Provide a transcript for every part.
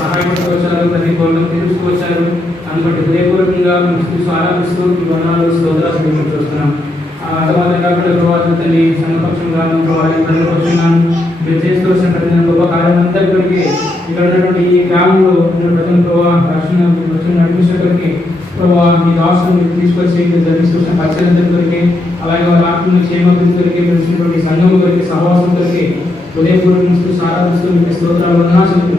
సహాయపడుకోవచ్చారు, ప్రతి కోరికలు తెలుసుకొచ్చారు. అందుబట్టి హృదయపూర్వకంగా ఆరాధిస్తూ వనాలు స్తోత్రాలు చూస్తున్నాం. అంతమాత్రం కాకుండా ప్రభావితండి సమపక్షంగా ప్రజలున్నాను. మీరు చేస్తూ వచ్చిన ప్రతి గొప్ప కార్యం అంతటికి ఇక్కడ ఉన్నటువంటి ఈ గ్రామంలో ఉన్న ప్రజల ప్రభావ రక్షణ నడిపించడానికి ప్రభావ మీ దాసులను తీసుకొచ్చి జరిగిస్తున్న పరిచయం కొరికి, అలాగే వారి ఆత్మీయ క్షేమం కొరికి, తెలిసినటువంటి సంఘం కొరికి, సహవాసం కొరికి హృదయపూర్వక ఆరాధిస్తూ మీకు స్తోత్రాలు వందనాలు.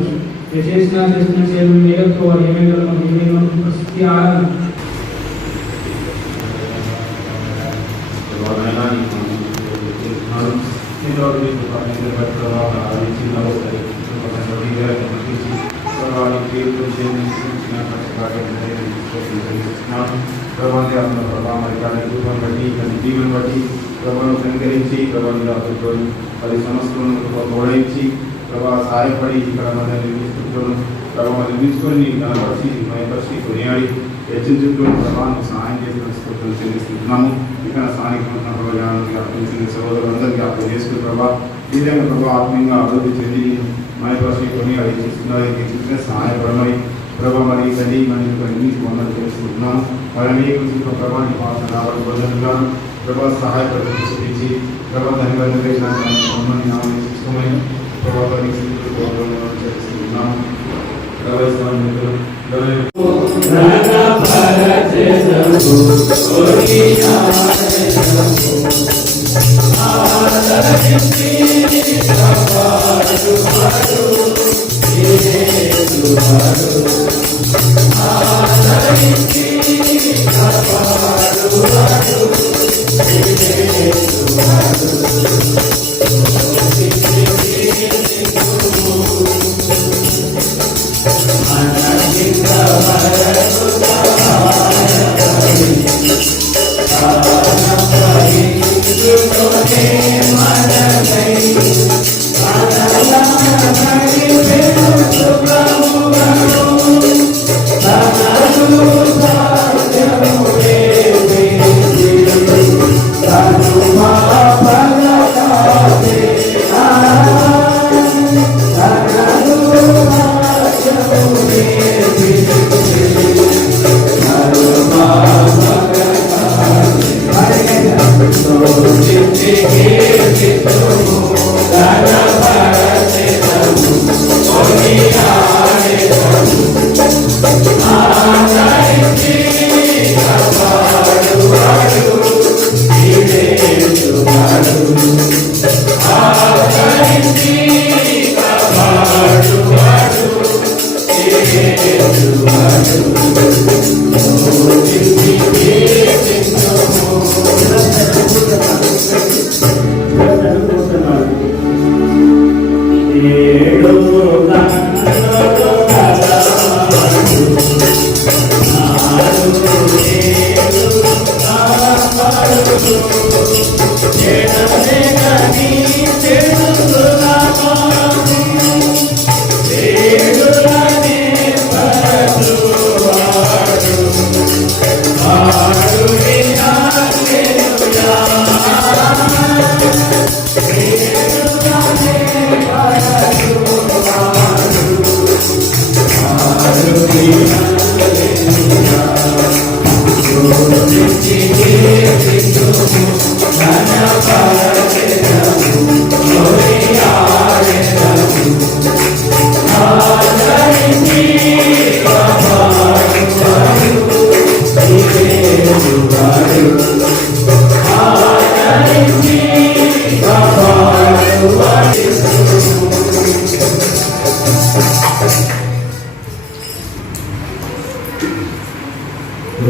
మీరు చేస్తున్న సేవలు ఏదో వారు ఏమేమి ప్రస్తుతి ఆరాధన జీవన బట్టి ప్రభావం సంకరించి ప్రభావం 10 సంవత్సరాలను ఓడించి ప్రభావ సహాయపడి ఇక్కడ మన నిర్మిస్తున్నాను. ప్రభావం నిర్మించుకొని కనపరిచి మయపరిచి కొనియాడి హెచ్చించుకుని ప్రభావాన్ని సహాయం చేసిన స్తోత్రం చెల్లిస్తున్నాము. ఇక్కడ స్థానికంగా ప్రభావాన్ని సహోదరులందరికీ అర్థం చేసుకుని ప్రభావ ఈ విధంగా ప్రభావ ఆత్మీయంగా అభివృద్ధి చెంది మయపరిచి కొనియాడి చేస్తున్నారు. సహాయపడమని ప్రభావ మరి తండ్రి మనకి వందలు తెలుసుకుంటున్నాము. వారిని ప్రభావాన్ని పాత్ర రాబడుతుందిగా ప్రభావ సహాయపడి చూపించి ప్రభావ ధన్యవాదాలు తీసుకోమని ప్రభావాన్ని చేస్తున్నాము.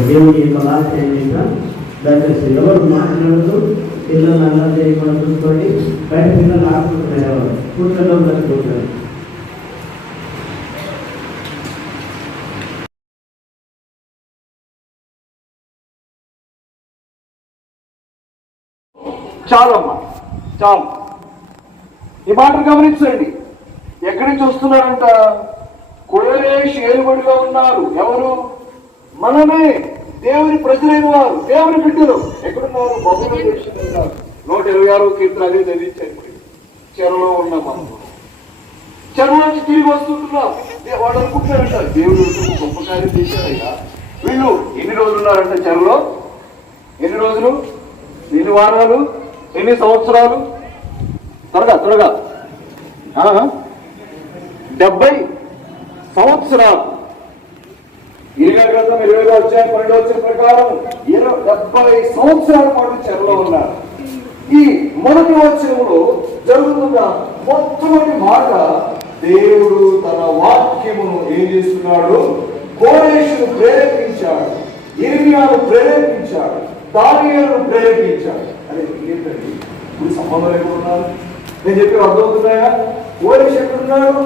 దేవుని యొక్క వాక్యం దయచేసి ఎవరు మాట్లాడుతూ పిల్లలు అలా చేయకుండా చూసుకోండి. బయట పిల్లలు ఆడుకుంటున్నారు, ఎవరు కూర్చోలో కూర్చోండి. చాలమ్మా చాలు. ఈ మాట గమనించండి. ఎక్కడి నుంచి వస్తున్నారంట? కోరేష్ ఏలుబడిగా ఉన్నారు. ఎవరు? మనమే, దేవుని ప్రజలైన వారు, దేవుని బిడ్డలు. ఎక్కడున్నారు? బహుళ దేశంలో ఉన్నారు. 126వ కీర్తన అదే చదివించారు. చెరలో ఉన్న మనం, చెరువు నుంచి తిరిగి వస్తుంటున్నాం. వాళ్ళు అనుకుంటున్నారంట దేవుడు గొప్ప కార్యం చేశారయ్యా. వీళ్ళు ఎన్ని రోజులు ఉన్నారంట చెరువులో? ఎన్ని రోజులు, ఎన్ని వారాలు, ఎన్ని సంవత్సరాలు? త్వరగా 70 సంవత్సరాలు. 20 అధ్యాయం 12 ప్రకారం 70 సంవత్సరాల పాటు చెరలో ఉన్నారు. ఈ మొదటి వచనంలో జరుగుతున్న మొట్టమొదటి మాట, దేవుడు తన వాక్యమును ఏం చేస్తున్నాడు? కోరేషును ప్రేరేపించాడు, ఇర్మియాను ప్రేరేపించాడు, దానియేలును ప్రేరేపించాడు. అదే ఏంటండి ఇప్పుడు సంబంధం ఎక్కడున్నారు? నేను చెప్పి అర్థమవుతున్నాయా? కోరేష్ ఎక్కడున్నాడు?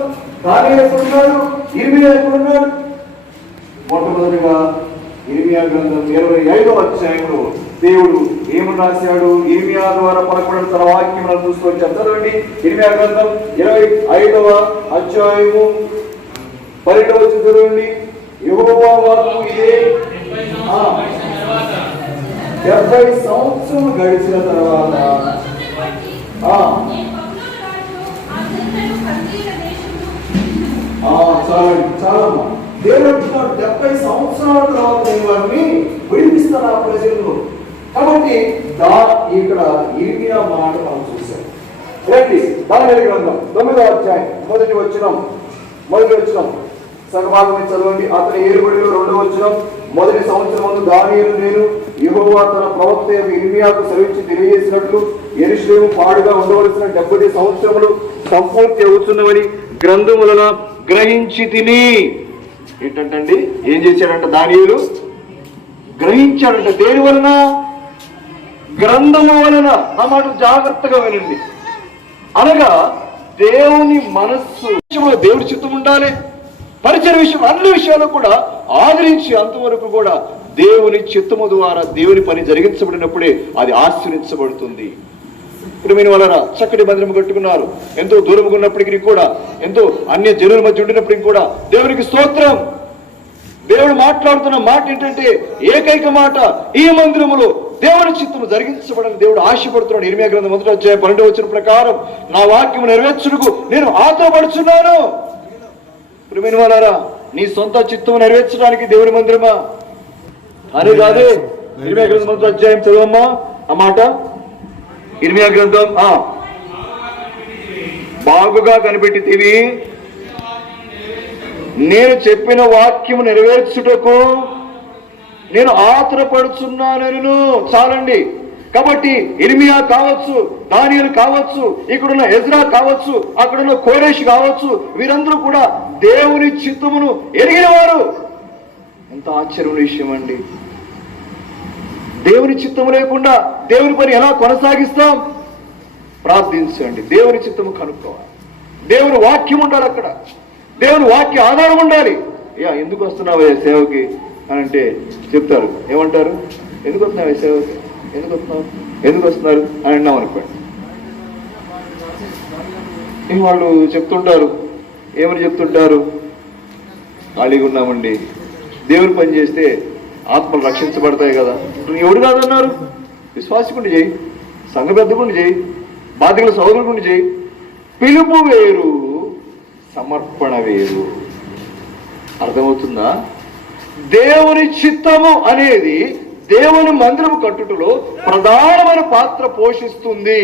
దానియేలు ఎక్కడున్నాడు? ఇర్మియా ఎక్కడున్నాడు? మొట్టమొదటిగా ఇర్మియా గ్రంథం 25వ అధ్యాయంలో దేవుడు ఏమని రాశాడు? ఇర్మియా ద్వారా పలకబడిన తన వాక్యములను చూసుకొచ్చారు. చదవండి. ఇర్మియా గ్రంథం 25వ అధ్యాయము 12వ వచనం చదవండి. యెహోవా వాక్కు ఇదే, 70 సంవత్సరం గడిచిన తర్వాత చాలమ్మా, దేవుడు అంటున్నాడు 70 సంవత్సరాల తర్వాత నేను వారిని విడిపిస్తాను ఆ ప్రజలను. కాబట్టి ఇక్కడ ఇర్మియా మాట మనం చూశాం. రండి దానియేలు గ్రంథం 9వ అధ్యాయం మొదటి వచనం సగభాగం చదవండి. అతని ఏలుబడిలో 2వ వచనం, మొదటి సంవత్సరం ముందు దానియేలు నేను యెహోవా తన ప్రవక్త ఇర్మియాకు సెలవించి తెలియజేసినట్లు యెరూషలేము పాడుగా ఉండవలసిన 70 సంవత్సరములు సంపూర్తి అవుతున్నవని గ్రంథములను గ్రహించి తిని. ఏంటంటండి ఏం చేశాడంట? దానియేలు గ్రహించాడంట. దేని వలన? గ్రంథము వలన. ఆ మాట జాగ్రత్తగా వినండి. అనగా దేవుని మనస్సు విషయంలో దేవుడి చిత్తం ఉండాలి. పరిచయ విషయం అన్ని విషయాలు కూడా ఆదరించి అంతవరకు కూడా దేవుని చిత్తము ద్వారా దేవుని పని జరిగించబడినప్పుడే అది ఆశీర్వించబడుతుంది. ప్రియమైన వాళ్ళరా, చక్కటి మందిరం కట్టుకున్నారు. ఎంతో దూరంగా ఉన్నప్పటికీ కూడా, ఎంతో అన్య జనుల మధ్య ఉండినప్పటికీ కూడా దేవునికి స్తోత్రం. దేవుడు మాట్లాడుతున్న మాట ఏంటంటే ఏకైక మాట, ఈ మందిరములో దేవుని చిత్తము జరిగించబడని దేవుడు ఆశపడుతున్నాడు. ఇర్మియా గ్రంథం 1వ అధ్యాయం 12వ వచనం ప్రకారం నా వాక్యము నెరవేర్చుటకు నేను ఆతరపడుచున్నాను. ప్రియమైన వాళ్ళారా, నీ సొంత చిత్తము నెరవేర్చడానికి దేవుని మందిరమా అని కాదు. ఇర్మియా గ్రంథం 1వ అధ్యాయం చదవమ్మా ఆ మాట. ఇర్మియా గ్రంథం బాగుగా కనిపెట్టితివి, నేను చెప్పిన వాక్యము నెరవేర్చుటకు నేను ఆతురపడుచున్నాను. చాలండి. కాబట్టి ఇర్మియా కావచ్చు, దానియేలు కావచ్చు, ఇక్కడున్న ఎజ్రా కావచ్చు, అక్కడున్న కోరేష్ కావచ్చు, వీరందరూ కూడా దేవుని చిత్తమును ఎరిగిన వారు. ఎంత ఆశ్చర్యమైన విషయం అండి. దేవుని చిత్తము లేకుండా దేవుని పని ఎలా కొనసాగిస్తాం? ప్రార్థించండి. దేవుని చిత్తము కనుక్కోవాలి. దేవుని వాక్యం ఉండాలి. అక్కడ దేవుని వాక్య ఆధారం ఉండాలి. ఎందుకు వస్తున్నావు సేవకి అని అంటే చెప్తారు. ఏమంటారు? ఎందుకు వస్తున్నావు సేవకి, ఎందుకు వస్తున్నారు అని అన్నాం అనుకోండి. వాళ్ళు చెప్తుంటారు. ఏమని చెప్తుంటారు? ఖాళీగా ఉన్నామండి, దేవుని పని చేస్తే ఆత్మలు రక్షించబడతాయి కదా. ఎవరు కాదన్నారు? విశ్వాసకుండి చేయి, సంఘ పెద్దకుండి చేయి, బాధ్యతల సోదరుకుండి చేయి. పిలుపు వేరు, సమర్పణ వేరు. అర్థమవుతుందా? దేవుని చిత్తము అనేది దేవుని మందిరము కట్టుటలో ప్రధానమైన పాత్ర పోషిస్తుంది.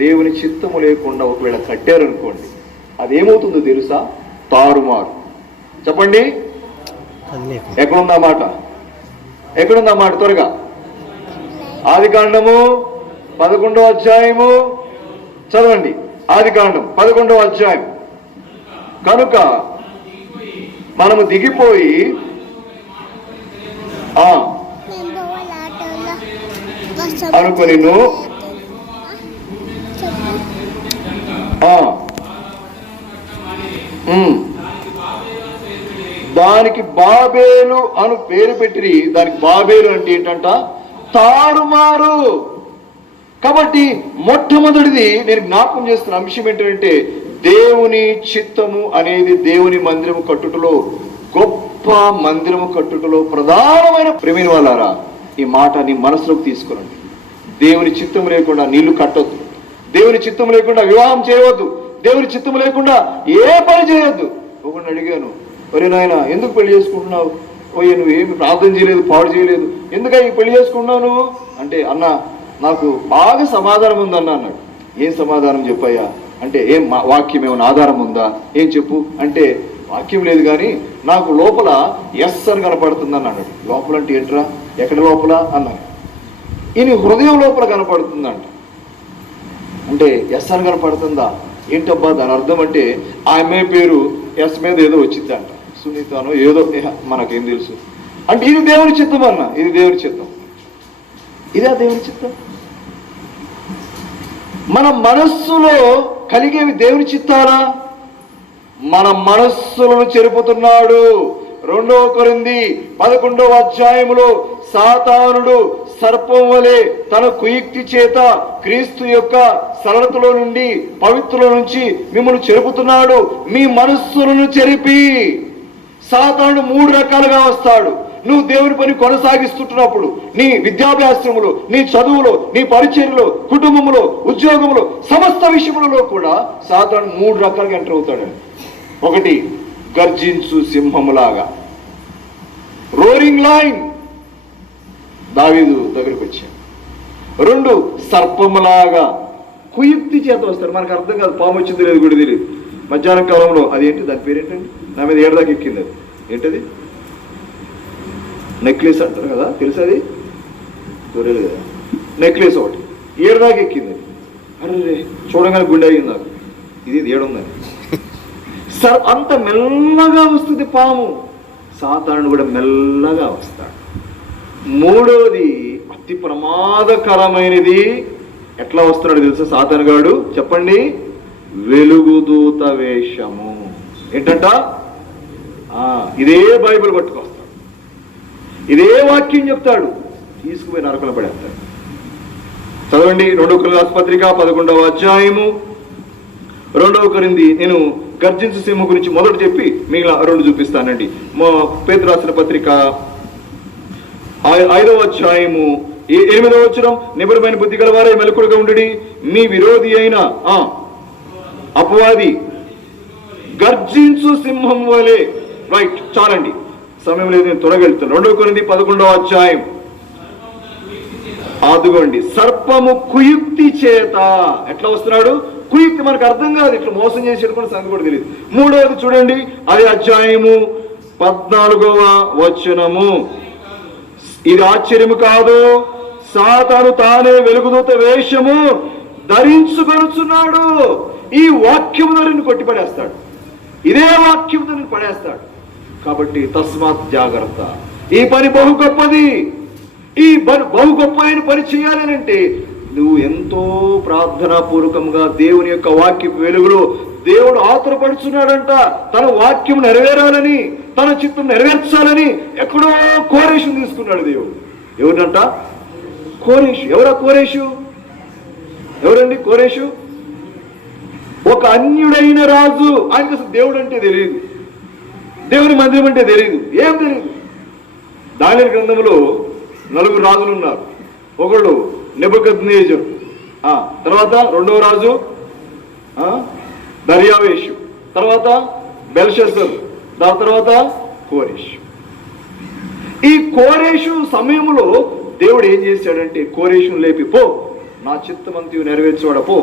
దేవుని చిత్తము లేకుండా ఒకవేళ కట్టారనుకోండి, అదేమవుతుందో తెలుసా? తారుమారు. చెప్పండి, ఎక్కడుందా మాట? ఎక్కడుందా మాట? త్వరగా ఆదికాండము 11వ అధ్యాయము చదవండి. ఆదికాండం 11వ అధ్యాయం. కనుక మనము దిగిపోయి అనుకొని దానికి బాబేలు అను పేరు పెట్టి, దానికి బాబేలు అంటే ఏంటంట? తారుమారు. కాబట్టి మొట్టమొదటిది నేను జ్ఞాపకం చేస్తున్న అంశం ఏంటంటే దేవుని చిత్తము అనేది దేవుని మందిరము కట్టుటలో, గొప్ప మందిరము కట్టుటలో ప్రధానమైన. ప్రేమిన వాళ్ళారా, ఈ మాట నీ మనసులోకి తీసుకురండి. దేవుని చిత్తం లేకుండా నీళ్లు కట్టొద్దు. దేవుని చిత్తం లేకుండా వివాహం చేయవద్దు. దేవుని చిత్తము లేకుండా ఏ పని చేయొద్దు. ఒకరిని అడిగాను, ఒరే నాయన ఎందుకు పెళ్లి చేసుకుంటున్నావు? ఓయ్య నువ్వు ఏమి ప్రార్థన చేయలేదు, పాడు చేయలేదు, ఎందుకని ఈ పెళ్లి చేసుకున్నావు నువ్వు అంటే, అన్న నాకు బాగా సమాధానం ఉందన్న అన్నాడు. ఏం సమాధానం చెప్పయ్యా అంటే, ఏం వాక్యం ఏమైనా ఆధారం ఉందా, ఏం చెప్పు అంటే, వాక్యం లేదు కానీ నాకు లోపల ఎస్ అని కనపడుతుంది అన్నాడు. లోపల అంటే ఏంట్రా, ఎక్కడ లోపల అన్నాడు. ఈయన హృదయం లోపల కనపడుతుందంట. అంటే ఎస్ అని కనపడుతుందా ఏంటబ్బా దాని అర్థం అంటే, ఆ అమ్మాయి పేరు ఎస్ మీద ఏదో వచ్చిందంట, సునీతనో ఏదో, మనకేం తెలుసు అంటే ఇది దేవుని చిత్తం అన్న, ఇది దేవుని చిత్తం, ఇదే దేవుని చిత్తం. మన మనస్సులో కలిగేవి దేవుని చిత్తారా? మన మనస్సులను చెరుపుతున్నాడు. 2 కొరింథీ 11వ అధ్యాయములో సాతానుడు సర్పం వలె తన కుయుక్తి చేత క్రీస్తు యొక్క సరళతలో నుండి, పవిత్రుల నుంచి మిమ్మల్ని చెరుపుతున్నాడు. మీ మనస్సులను చెరిపి సాతానుడు 3 రకాలుగా వస్తాడు. నువ్వు దేవుని పని కొనసాగిస్తుంటున్నప్పుడు, నీ విద్యాభ్యాసములో, నీ చదువులో, నీ పరిచర్యలో, కుటుంబంలో, ఉద్యోగంలో, సమస్త విషయములలో కూడా సాతానుడు 3 రకాలుగా ఎంటర్ అవుతాడు. 1 గర్జించు సింహములాగా, రోరింగ్ లైన్, దావీదు దగ్గరికి వచ్చాడు. 2 సర్పములాగా, కుయుక్తి చేత వస్తాడు. మనకు అర్థం కాదు, పాము వచ్చింది లేదు కూడా తెలియదు. మధ్యాహ్నం కాలంలో అదేంటి, దాని పేరేంటండి, నా మీద 7 దాకా ఎక్కింది, అది ఏంటది, నెక్లెస్ అంటారు కదా, తెలుసు అది, దొరలేదు కదా, నెక్లెస్ ఒకటి 7 దాకా ఎక్కింది. అరే చూడగానే గుండె అయ్యింది నాకు, ఇది 7 ఉందని. అంత మెల్లగా వస్తుంది పాము. సాతానుడు కూడా మెల్లగా వస్తాడు. 3వది అతి ప్రమాదకరమైనది. ఎట్లా వస్తున్నాడు తెలుసా సాతానుగాడు, చెప్పండి, వెలుగుదూత వేషము. ఏంటంట, ఇదే బైబిల్ పట్టుకొస్తాడు, ఇదే వాక్యం చెప్తాడు, తీసుకుపోయి నరకలు పడేస్తాడు. చదవండి 2 కొరింథీ పత్రిక 11వ అధ్యాయము 2 కొరింథీ. నేను గర్జించు సింహం గురించి మొదటి చెప్పి మిగిలిన 2 చూపిస్తానండి. పేతురు రాసిన పత్రిక 5వ అధ్యాయము 8వ వచనం, నిబరమైన బుద్ధి గలవారే మెలకువగా ఉండుడి, మీ విరోధి అయిన అపవాది గర్జించు సింహం వలె. రైట్, చాలండి, సమయం లేదు, నేను త్వరగెళ్తాను. 2 కొరింథీ 11వ అధ్యాయం. అదుగోండి, సర్పము కుయుక్తి చేత ఎట్లా వస్తున్నాడు, కుయుక్తి మనకు అర్థం కాదు, ఇట్లా మోసం చేసేది కూడా సంగతి కూడా తెలియదు. 3వది చూడండి, అదే అధ్యాయము 14వ వచనము. ఇది ఆశ్చర్యము కాదు, సాతాను తానే వెలుగుదూత వేషము ధరించుకొనుచున్నాడు. ఈ వాక్యము ధరిని కొట్టిపడేస్తాడు, ఇదే వాక్యము ధరిని పడేస్తాడు. కాబట్టి తస్మాత్ జాగ్రత్త, ఈ పని బహు గొప్పది. ఈ బహు గొప్ప అయిన పని చేయాలని అంటే నువ్వు ఎంతో ప్రార్థనాపూర్వకంగా దేవుని యొక్క వాక్య వెలుగులో దేవుడు ఆతురపడుచున్నాడంట. తన వాక్యం నెరవేరాలని, తన చిత్తం నెరవేర్చాలని ఎక్కడో కోరేషు తీసుకున్నాడు దేవుడు. ఎవరినంట, కోరేషు. ఎవరా కోరేషు? ఎవరండి కోరేషు? ఒక అన్యుడైన రాజు. ఆయనకు అసలు దేవుడు అంటే తెలియదు, దేవుని మందిరం అంటే తెలియదు, ఏం తెలియదు. దానియేలు గ్రంథంలో 4 రాజులు ఉన్నారు. ఒకడు నెబుకద్నెజరు, తర్వాత 2వ రాజు దర్యావేషు, తర్వాత బెల్షస్సరు, దాని తర్వాత కోరేషు. ఈ కోరేషు సమయంలో దేవుడు ఏం చేశాడంటే, కోరేషును లేపి, పో నా చిత్తమంతి నెరవేర్చేవాడ, పో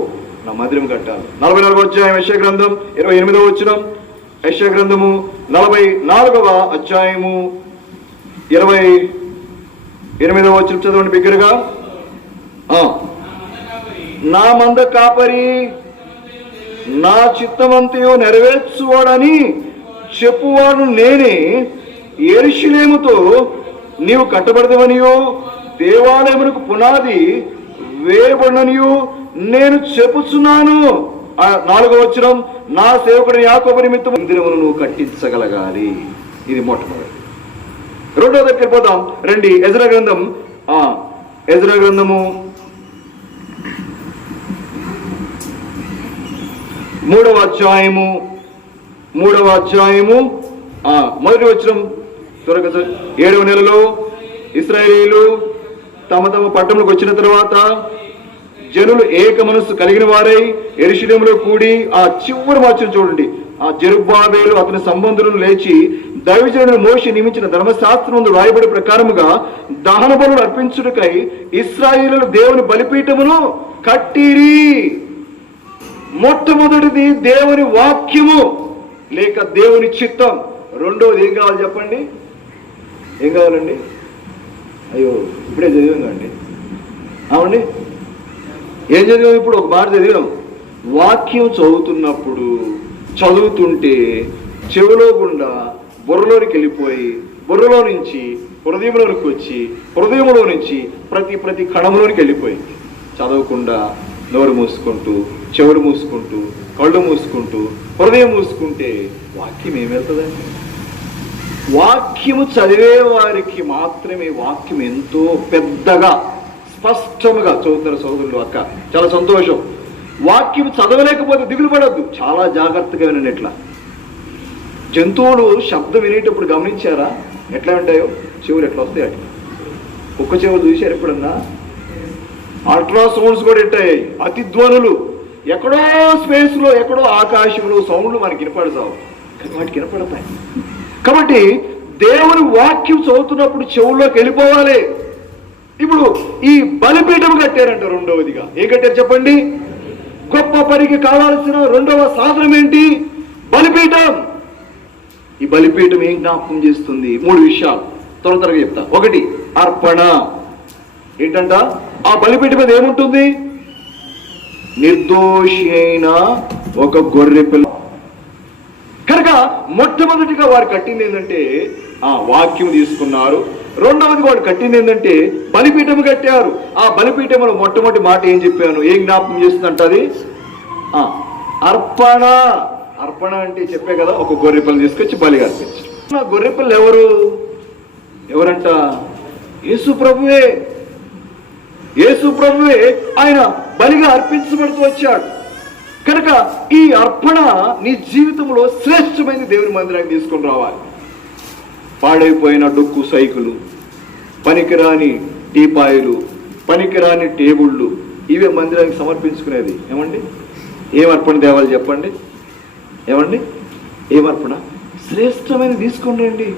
నా మందిరం కట్టాలి. 44వ అధ్యాయం యెషయా గ్రంథం 28వ వచనం. యెషయా గ్రంథము 44వ అధ్యాయము 28వ వచనం చదవండి బిగ్గరగా. నా మంద కాపరి నా చిత్తమంతయు నెరవేర్చువాడని చెప్పువాడు నేనే. యెరూషలేముతో నీవు కట్టబడదవనియో, దేవాలయమునకు పునాది వేయబడిననియో నేను చెప్పుచున్నాను. 4వ వచనం, నా సేవకుడు యాకోబు నిమిత్తం మందిరమును నువ్వు కట్టించగలగాలి. ఇది మొట్టమొదటి. 2వ దగ్గరికి పోదాం రండి. ఎజ్రా గ్రంథం, ఎజ్రా గ్రంథము 3వ అధ్యాయము 1వ వచనం. త్వరగా 7వ నెలలో ఇశ్రాయేలీయులు తమ తమ పట్టణంలోకి వచ్చిన తర్వాత జనులు ఏక మనస్సు కలిగిన వారై యెరూషలేములో కూడి, ఆ చివరి వాక్యం చూడండి, ఆ జెరుబ్బాబెలు అతని సంబంధులను లేచి దైవజనుడు మోషే నియమించిన ధర్మశాస్త్రముందు రాయబడి ప్రకారముగా దహన బలులు అర్పించుటకై ఇశ్రాయేలు దేవుని బలిపీఠమును కట్టిరి. మొట్టమొదటిది దేవుని వాక్యము లేక దేవుని చిత్తం. రెండవది ఏం కావాలి చెప్పండి? ఏం కావాలండి? అయ్యో ఇప్పుడే చదివాండి. అవునండి, ఏం చదివాం? ఇప్పుడు ఒక మాట చదివాం. వాక్యం చదువుతుంటే చెవిలో గుండా బుర్రలోనికి వెళ్ళిపోయి, బుర్రలో నుంచి హృదయంలోనికి వచ్చి, హృదయంలో నుంచి ప్రతి కణంలోనికి వెళ్ళిపోయింది. చదవకుండా నోరు మూసుకుంటూ, చెవులు మూసుకుంటూ, కళ్ళు మూసుకుంటూ, హృదయం మూసుకుంటే వాక్యం ఏమెళ్తుందండి? వాక్యము చదివే వారికి మాత్రమే వాక్యం ఎంతో పెద్దగా స్పష్టంగా చదువుతున్నారు సోదరులు, అక్క. చాలా సంతోషం. వాక్యం చదవలేకపోతే దిగులు పడద్దు, చాలా జాగ్రత్తగా వినండి. ఎట్లా జంతువులు శబ్దం వినేటప్పుడు గమనించారా? ఎట్లా ఉంటాయో చెవులు ఎట్లా వస్తాయి అట్లా. కుక్క చెవులు చూశారు ఎప్పుడన్నా? అల్ట్రాసౌండ్స్ కూడా ఉంటాయి, అతిధ్వనులు. ఎక్కడో స్పేస్లో, ఎక్కడో ఆకాశంలో సౌండ్లు మనకి వినపడతావు, కానీ వాటికి వినపడతాయి. కాబట్టి దేవుని వాక్యం చదువుతున్నప్పుడు చెవుల్లోకి వెళ్ళిపోవాలి. ఇప్పుడు ఈ బలిపీఠం కట్టారంట. రెండవదిగా ఏం కట్టారు చెప్పండి? గొప్ప పనికి కావాల్సిన రెండవ సాధనం ఏంటి? బలిపీఠం. ఈ బలిపీఠం ఏం జ్ఞాపకం చేస్తుంది? 3 విషయాలు త్వరగా చెప్తా. 1, అర్పణ. ఏంటంట? ఆ బలిపీఠం మీద ఏముంటుంది? నిర్దోషి అయిన ఒక గొర్రె పిల్ల. కనుక మొట్టమొదటిగా వారు కట్టింది ఏంటంటే ఆ వాక్యం తీసుకున్నారు. రెండవది వాడు కట్టింది ఏంటంటే బలిపీఠం కట్టారు. ఆ బలిపీఠంలో మొట్టమొదటి మాట ఏం చెప్పాను? ఏం జ్ఞాపకం చేస్తుందంట? అది అర్పణ. అర్పణ అంటే చెప్పే కదా, ఒక గొర్రెపిల్ల తీసుకొచ్చి బలిగా అర్పించడం. ఆ గొర్రెపిల్ల ఎవరంట? యేసు ప్రభువే. యేసు ప్రభువే ఆయన బలిగా అర్పించబడుతూ వచ్చాడు. కనుక ఈ అర్పణ నీ జీవితంలో శ్రేష్టమైన దేవుని మందిరానికి తీసుకొని రావాలి. పాడైపోయిన డొక్కు సైకిలు, పనికిరాని టీపాయిలు, పనికిరాని టేబుళ్ళు, ఇవే మందిరానికి సమర్పించుకునేది. ఏమండి? ఏం అర్పణ తేవాలి చెప్పండి? ఏమండి? ఏమర్పణ? శ్రేష్టమైన తీసుకొని రండి.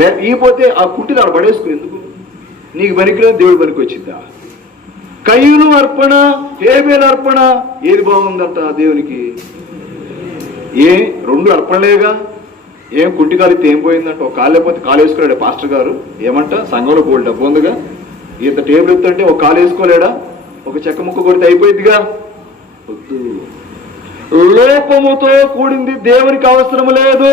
లేకపోతే ఆ కుట్టిని అక్కడ పడేసుకో. ఎందుకు? నీకు పనికిరాని దేవుడు పనికి వచ్చిందా? కయ్యూను అర్పణ, హేబేలు అర్పణ, ఏది బాగుందంట దేవునికి? రెండు అర్పణలేగా. ఏం కుంటి కాలితే ఏం పోయిందంట? ఒక కాలు లేకపోతే కాలు వేసుకోలేడా పాస్టర్ గారు? ఏమంట? సంఘంలో బోల్డ్ డబ్బు ఉందిగా, ఇంత టేబుల్ ఎత్తుంటే ఒక కాలు వేసుకోలేడా? ఒక చెక్క ముక్క కొడితే అయిపోయిందిగా. వద్దు. లోపముతో కూడింది దేవునికి అవసరం లేదు.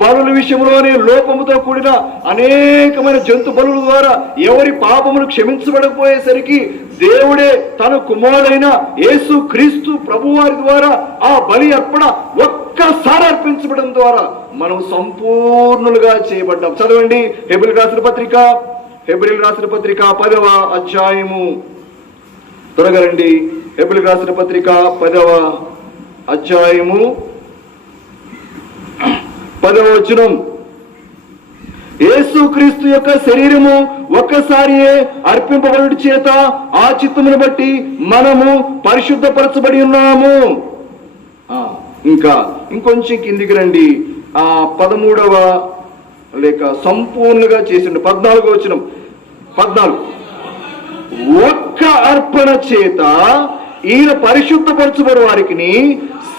బలుల విషయంలోని లోపముతో కూడిన అనేకమైన జంతు బలుల ద్వారా ఎవరి పాపములు క్షమించబడకపోయేసరికి దేవుడే తన కుమారుడైన యేసు క్రీస్తు ప్రభువారి ద్వారా ఆ బలి అర్పణ ఒక్కసారి అర్పించబడడం ద్వారా మనం సంపూర్ణులుగా చేయబడ్డాం. చదవండి హెబ్రీయులకు రాసిన పత్రిక 10వ అధ్యాయము. త్వరగా రండి. హెబ్రీయులకు రాసిన పత్రిక 10వ అధ్యాయము 10వ వచనం. యేసు క్రీస్తు యొక్క శరీరము ఒక్కసారియే అర్పింపబడుట చేత ఆ చిత్తమును బట్టి మనము పరిశుద్ధపరచబడి ఉన్నాము. ఇంకొంచెం కిందికి రండి. 13వ లేక సంపూర్ణంగా చేసిండు 14వ వచనం. 14 ఒక్క అర్పణ చేత ఈయన పరిశుద్ధపరచబడి వారికి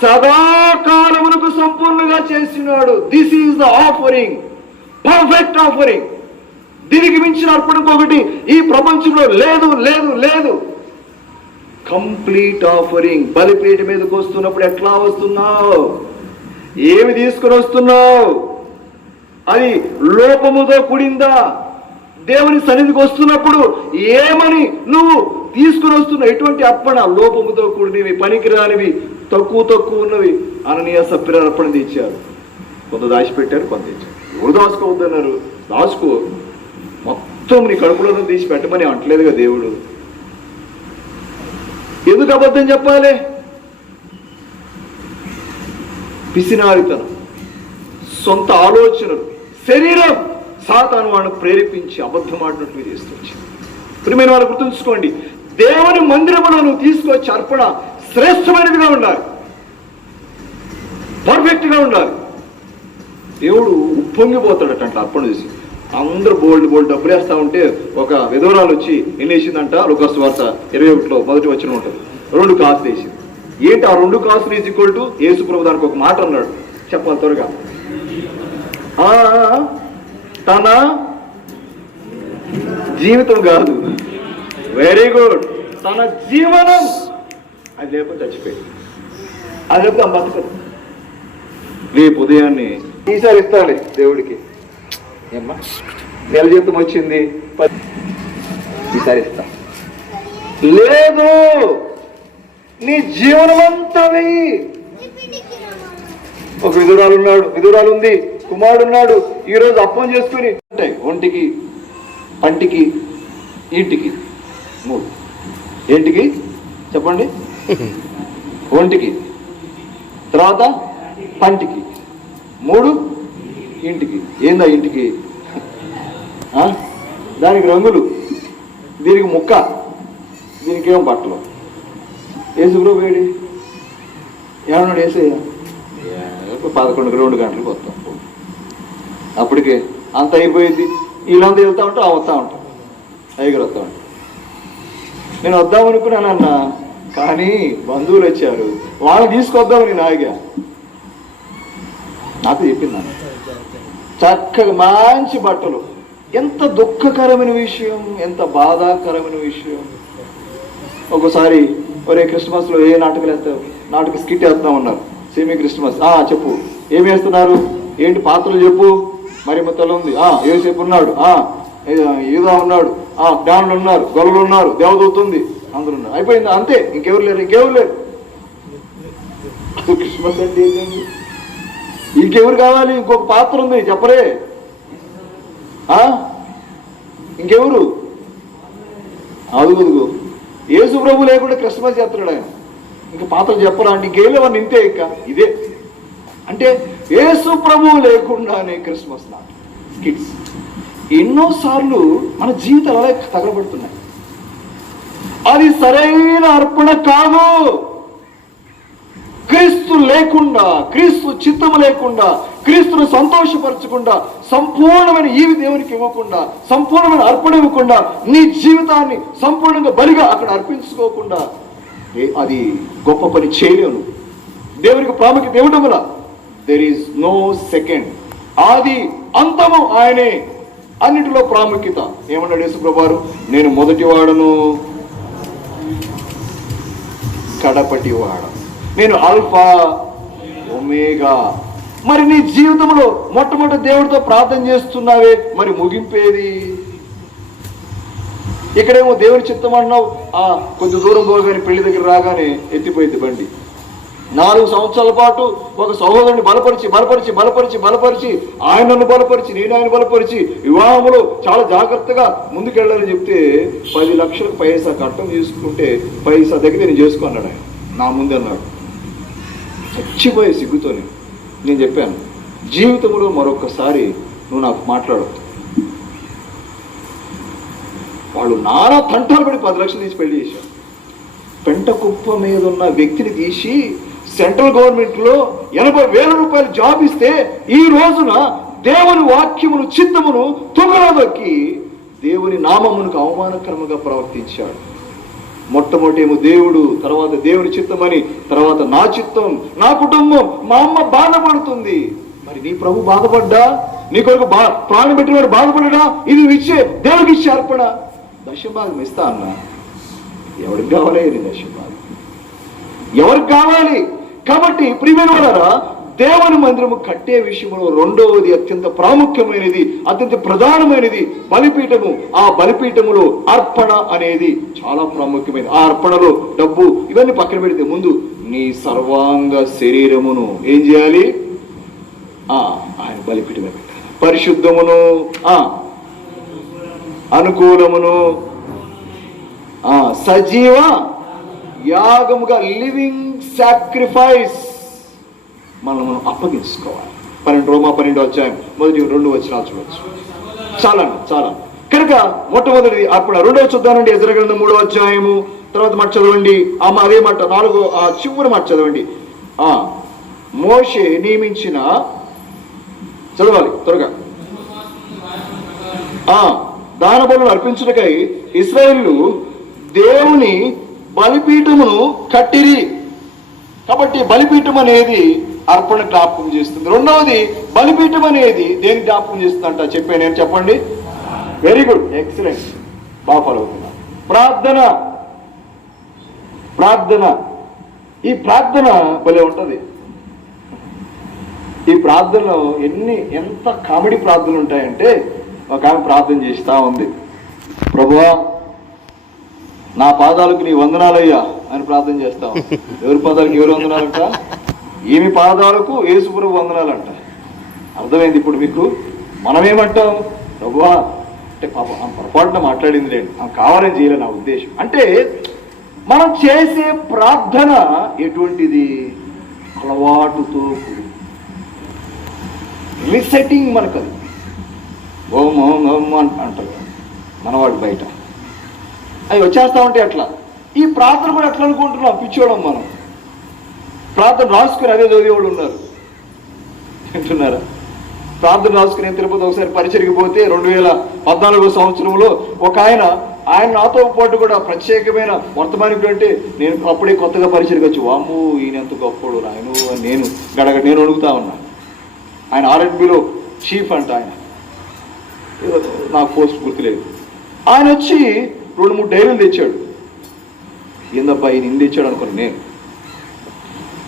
సదాకాలమునకు సంపూర్ణంగా చేసినాడు. This is the offering, perfect offering. దీనికి మించిన అర్పణ ఒకటి ఈ ప్రపంచంలో లేదు లేదు లేదు. Complete offering. బలిపీఠ మీదకి వస్తున్నప్పుడు ఎట్లా వస్తున్నావు? ఏమి తీసుకుని వస్తున్నావు? అది లోపముతో కూడిందా? దేవుని సన్నిధికి వస్తున్నప్పుడు ఏమని నువ్వు తీసుకుని వస్తున్నావు? ఎటువంటి అర్పణ? లోపముతో కూడినవి, పనికిరానివి, తక్కువ ఉన్నవి. అననీయ సప్పిర అర్పణ తెచ్చారు. కొంత దాచిపెట్టారు, కొంత తెచ్చారు. ఎవరు దాచుకోవద్దన్నారు? దాచుకో. మొత్తం నీ కడుపులో తీసి పెట్టమని అంటలేదుగా దేవుడు. ఎందుకు అబద్ధం చెప్పాలి? పిసినారితనం, సొంత ఆలోచనలు, శరీరం సాతాను వాడిని ప్రేరేపించి అబద్ధం ఆడినట్లు చేస్తూ వచ్చింది. ప్రియమైన వాళ్ళు గుర్తుంచుకోండి, దేవుని మందిరములో నువ్వు తీసుకొచ్చే అర్పణ శ్రేష్టమైనదిగా ఉండాలి, పర్ఫెక్ట్గా ఉండాలి. దేవుడు ఉప్పొంగిపోతాడట అంటే అర్పణ చేసి. అందరూ బోల్డ్ డబ్బులు వేస్తా ఉంటే ఒక విధవరాలు వచ్చి ఎన్ని వేసిందంట, లూకాసు వార్త 21లో మొదటి వచనం ఉంటుంది, 2 కాసులు వేసింది. ఏంటి ఆ 2 కాసులు ఈజ్ ఈక్వల్ టు? యేసు ప్రభు దానికి ఒక మాట అన్నాడు, చెప్పాలి త్వరగా. తన జీవితం కాదు, వెరీ గుడ్, తన జీవనం. అది లేకపోతే చచ్చిపోయింది, అది లేకపోతే ఆ బతకదు. రేపు ఉదయాన్నే ఈసారి ఇస్తాడే దేవుడికి, ఏమ్మా నెల జీతం వచ్చింది, ఈసారి ఇస్తా. లేదు, నీ జీవనమంతా వెయ్యి. ఒక విధురాలు ఉంది, కుమారుడు ఉన్నాడు. ఈరోజు అప్పం చేసుకుని ఉంటాయి, ఒంటికి, పంటికి, ఇంటికి. 3 ఏంటికి చెప్పండి? ఒంటికి, తర్వాత పంటికి, 3 ఇంటికి. ఏందా ఇంటికి? దానికి రంగులు, దీనికి ముక్క, దీనికి ఏమో బట్టలు. ఏసుప్రభు వేడి ఏమన్నాడు? ఏసయ్య 11 గంటలకు వస్తాం. అప్పటికే అంత అయిపోయింది. వీళ్ళంతా వెళ్తా ఉంటా, వస్తూ ఉంటాం, ఐగురు వస్తూ ఉంటాం. నేను వద్దామనుకున్నానన్నా, కానీ బంధువులు వచ్చారు, వాళ్ళని తీసుకొద్దామని నేను ఆగా. నాకు చెప్పిందన్న చక్కగా మంచి బట్టలు. ఎంత దుఃఖకరమైన విషయం, ఎంత బాధాకరమైన విషయం. ఒకసారి ఒరే క్రిస్మస్లో ఏ నాటకాలు వేస్తావు? నాటక స్కిట్ వేస్తా ఉన్నారు, సెమీ క్రిస్మస్. చెప్పు ఏమి వేస్తున్నారు, ఏంటి పాత్రలు చెప్పు. మరి తల ఉంది, యేసేపు ఉన్నాడు, యూదా ఉన్నాడు, జ్ఞానులు ఉన్నారు, గొల్లలు ఉన్నారు, దేవదూత ఉంది, అందరూ ఉన్నారు. అయిపోయింది, అంతే, ఇంకెవరు లేరు. క్రిస్మస్ అంటే ఏంటండి? ఇంకెవరు కావాలి? ఇంకొక పాత్ర ఉంది, చెప్పరే. ఇంకెవరు? అదుగుదుగు యేసు ప్రభు లేకుండా క్రిస్మస్ చేస్తున్నాడు ఆయన. ఇంకా పాత్రలు చెప్పరా అంటే ఇంకేలేవన్నీ ఇంతే. ఇదే అంటే యేసు ప్రభు లేకుండానే క్రిస్మస్ నాట్ స్కిట్స్. ఎన్నోసార్లు మన జీవితాలు అలా తగలబడుతున్నాయి. అది సరైన అర్పణ కాదు. క్రీస్తు లేకుండా, క్రీస్తు చిత్తము లేకుండా, క్రీస్తును సంతోషపరచకుండా, సంపూర్ణమైన ఈవి దేవునికి ఇవ్వకుండా, సంపూర్ణమైన అర్పణ ఇవ్వకుండా, నీ జీవితాన్ని సంపూర్ణంగా బలిగా అక్కడ అర్పించుకోకుండా అది గొప్ప పని చేయలేను. దేవునికి ప్రాముఖ్యత ఇవ్వడం వల్ల దెర్ ఈజ్ నో సెకండ్. ఆది అంతము ఆయనే, అన్నిటిలో ప్రాముఖ్యత. ఏమన్నాడు యేసు ప్రభువారు? నేను మొదటివాడను, కడపటివాడు, నేను ఆల్ఫా ఒమేగా. మరి నీ జీవితంలో మొట్టమొదటి దేవుడితో ప్రార్థన చేస్తున్నావే, మరి ముగింపేది? ఇక్కడేమో దేవుని చిత్తం అన్నావు, కొంచెం దూరం పోగానే పెళ్లి దగ్గర రాగానే ఎత్తిపోయింది బండి. 4 సంవత్సరాల పాటు ఒక సహోదరుని బలపరిచి ఆయన నన్ను బలపరిచి, నేను ఆయన బలపరిచి, వివాహంలో చాలా జాగ్రత్తగా ముందుకెళ్ళాలని చెప్తే 10 లక్షలకు పైసా కట్టం తీసుకుంటే పైసా దగ్గర నేను చేసుకున్నాడు ఆయన నా ముందు అన్నాడు. చచ్చిపోయే సిగ్గుతో నేను చెప్పాను, జీవితంలో మరొకసారి నువ్వు నాకు మాట్లాడవు. వాళ్ళు నానా తంటాలు పడి 10 లక్షలు తీసి పెళ్లి చేశారు. పెంట కుప్ప మీద ఉన్న వ్యక్తిని తీసి సెంట్రల్ గవర్నమెంట్లో 80,000 రూపాయలు జాబ్ ఇస్తే ఈ రోజున దేవుని వాక్యమును, చిత్తమును తుంగలదొక్కి దేవుని నామమునకు అవమానకరంగా ప్రవర్తించాడు. మొట్టమొదటి ఏమో దేవుడు, తర్వాత దేవుని చిత్తమని, తర్వాత నా చిత్తం, నా కుటుంబం, మా అమ్మ బాధపడుతుంది. మరి నీ ప్రభు బాధపడ్డా? నీ కొరకు ప్రాణం పెట్టినవాడు బాధపడ్డా? ఇది ఇచ్చే దేవుడికి ఇచ్చే అర్పణ. దశభాగం ఇస్తా అన్నా. ఎవరికి కావాలి నీ దశభాగం? ఎవరికి కావాలి? కాబట్టి ప్రియమైన వారా, దేవుని మందిరము కట్టే విషయంలో రెండవది అత్యంత ప్రాముఖ్యమైనది, అత్యంత ప్రధానమైనది బలిపీఠము. ఆ బలిపీఠములో అర్పణ అనేది చాలా ప్రాముఖ్యమైనది. ఆ అర్పణలో డబ్బు ఇవన్నీ పక్కన పెడితే ముందు నీ సర్వాంగ శరీరమును ఏం చేయాలి? ఆయన బలిపీఠమే పెట్టాలి. పరిశుద్ధమును, అనుకూలమును, సజీవ యాగముగా, లివింగ్ సాక్రిఫైస్ మనం అప్పగించుకోవాలి. 12 అధ్యాయం 1-2 వచనాలు చూడవచ్చు. చాలా కనుక మొట్టమొదటిది అప్పుడు రెండవ చూద్దానండి, ఎజ్రా గ్రంథం 3వ అధ్యాయము తర్వాత మాట చదవండి. అదే మాట 4 చివరి మాట చదవండి. మోషే నియమించిన, చదవాలి త్వరగా. దాన బలులు అర్పించుటకై ఇశ్రాయేలు దేవుని బలిపీఠమును కట్టిరి. కాబట్టి బలిపీఠం అనేది అర్పణ జ్ఞాపకం చేస్తుంది. రెండవది బలిపీఠం అనేది దేని జ్ఞాపకం చేస్తుందంట చెప్పాను నేను, చెప్పండి. వెరీ గుడ్, ఎక్సలెంట్, బాగా ఫాలో అవుతున్నా. ప్రార్థన. ఈ ప్రార్థన భలే ఉంటుంది. ఈ ప్రార్థనలో ఎంత కామెడీ ప్రార్థనలు ఉంటాయంటే, ఒక ఆమె ప్రార్థన చేస్తా ఉంది, ప్రభువా నా పాదాలకు నీ వందనాలయ్యా అని ప్రార్థన చేస్తాం. ఎవరి పాదాలకు ఎవరు వందనాలంట? ఏమి పాదాలకు యేసుప్రభు వందనాలంట. అర్థమైంది ఇప్పుడు మీకు? మనమేమంటాం? ప్రభువా అంటే పాప ఆమె పొరపాటున మాట్లాడింది లేండి, ఆమె కావాలని చేయలే నా ఉద్దేశం. అంటే మనం చేసే ప్రార్థన ఎటువంటిది? అలవాటుతో రిసెట్టింగ్. మనకు అది ఓం ఓం ఓం అంటారు మనవాడు బయట, అవి వచ్చేస్తా ఉంటే అట్లా. ఈ ప్రార్థన కూడా ఎట్లా అనుకుంటున్నాం? పిచ్చోడం మనం. ప్రార్థన రాసుకుని అదే చదివేవాళ్ళు ఉన్నారు, వింటున్నారా? ప్రార్థన రాసుకుని తిరుపతి ఒకసారి పరిచయకి పోతే 2014 సంవత్సరంలో ఒక ఆయన నాతో పాటు కూడా ప్రత్యేకమైన వర్తమానికుడు. అంటే నేను అప్పుడే కొత్తగా పరిచయకి వచ్చి, వాము ఈయన ఎంత గొప్పడు ఆయన నేను నేను అడుగుతా ఉన్నా. ఆయన R&Bలో చీఫ్ అంట, ఆయన నాకు పోస్ట్ గుర్తులేదు. ఆయన వచ్చి 2-3 డైరీలు తెచ్చాడు. ఏందబ్బా ఈయన ఇన్ని తెచ్చాడు అనుకుని నేను.